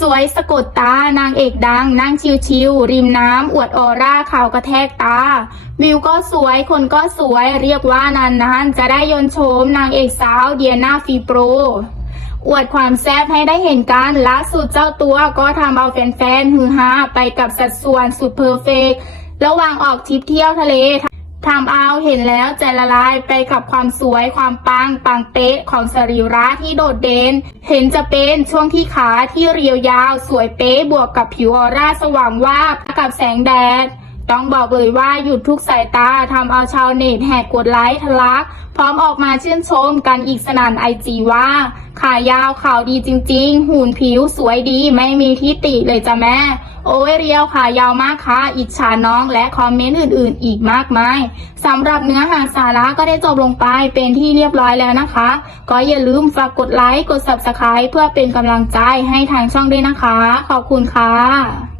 สวยสะกดตานางเอกดังนั่งชิวๆริมน้ำอวดออร่าข่าวกระแทกตา วิวก็สวยคนก็สวยเรียกว่านานๆจะได้ยนโฉมนางเอกสาวเดียนาฟีโปรอวดความแซ่บให้ได้เห็นกันล่าสุดเจ้าตัวก็ทำเอาแฟนๆฮือฮาไปกับสัดส่วนสุดเพอร์เฟก์ระหว่างออกทริปเที่ยวทะเล ทำเอาเห็นแล้วใจละลายไปกับความสวยความปังปังเป๊ะของสรีระที่โดดเด่นเห็นจะเป็นช่วงที่ขาที่เรียวยาว สวยเป๊ะบวกกับผิวออร่าสว่างวาบกับแสงแดด ต้องบอกเลยว่าหยุดทุกสายตาทำเอาชาวเน็ตแหกกดไลค์ทะลัก พร้อมออกมาชื่นชมกันอีกสนั่นไอจีว่าขายาวข่าวดีจริง ๆ หุ่นผิวสวยดีไม่มีที่ติเลยจ้ะแม่ โอ้ยเรียวขายาวมากค่ะ อิจฉาน้องและคอมเมนต์อื่นๆ อีกมากมายสำหรับเนื้อหาสาระก็ได้จบลงไปเป็นที่เรียบร้อยแล้วนะคะ ก็อย่าลืมฝากกดไลค์กด subscribe เพื่อเป็นกำลังใจให้ทางช่องด้วยนะคะ ขอบคุณค่ะ